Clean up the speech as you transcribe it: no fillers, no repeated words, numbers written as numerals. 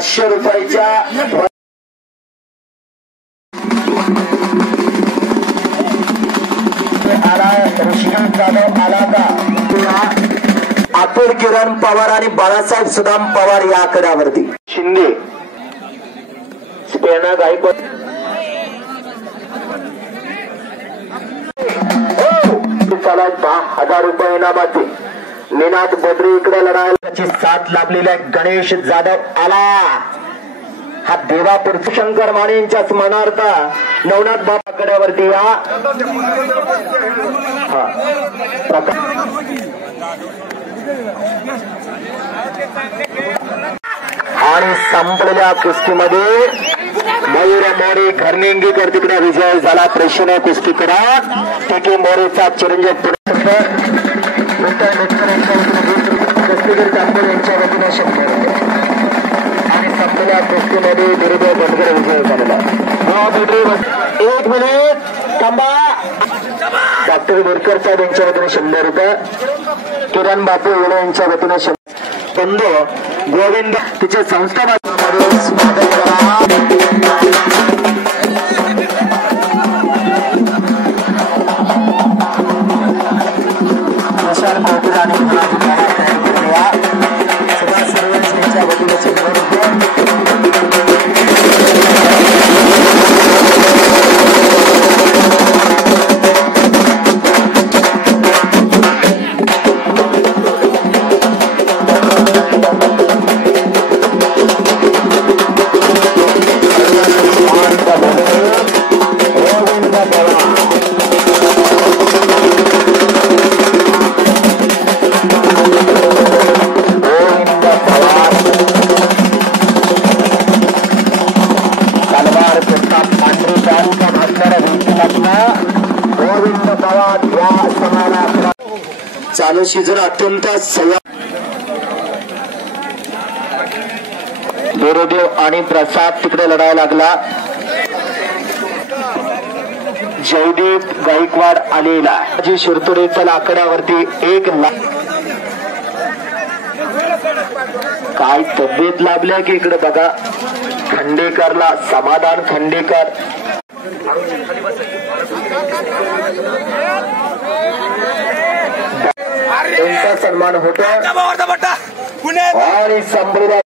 500 रुपयाच्या ऋषिकेश जाधव आला का अतुल किरण पवार आणि बाळासाहेब सुदाम पवार या आकड्यावरती शिंदे स्पेना गायकवाड 10,000 रुपये इनामाचे निनाद बद्री इकडे लढायची साथ लाभलेल्या गणेश जाधव आला हा देवापूर शंकर माने यांच्या स्मरणार्थ नवनाथ बाबा कड्यावरती या आणि संपलेल्या कुस्तीमध्ये मयूर मोरे घरनिंगीकर तिकडे विजय झाला. प्रेक्षणीय कुस्ती करा टीके मोरेचा चिरंजीव यांच्या वतीने 100 आणि संपलेल्या कुस्तीमध्ये दुर्दैव बनकर विजय झालेला. 1 मिनिट थांबा. डॉक्टर बोरकर साहेब यांच्या वतीने 100 रुपये. किरण बापू येणे यांच्या वतीने 100. बंधू गोविंद तिचे संस्था विशाल कोकरे आणि सुभाष यांच्या वतीने 100 रुपये. चालू सीझन अत्यंत बोरोदेव आणि प्रसाद तिकडे लढायला लागला. जयदीप गायकवाड आलेला जी शिरतोडेच्या आकड्यावरती 1 लाख. काय तब्येत लाभल्या की इकडे बघा. खंडेकरला समाधान खंडेकर त्यांचा सन्मान होतो आणि संपलेल्या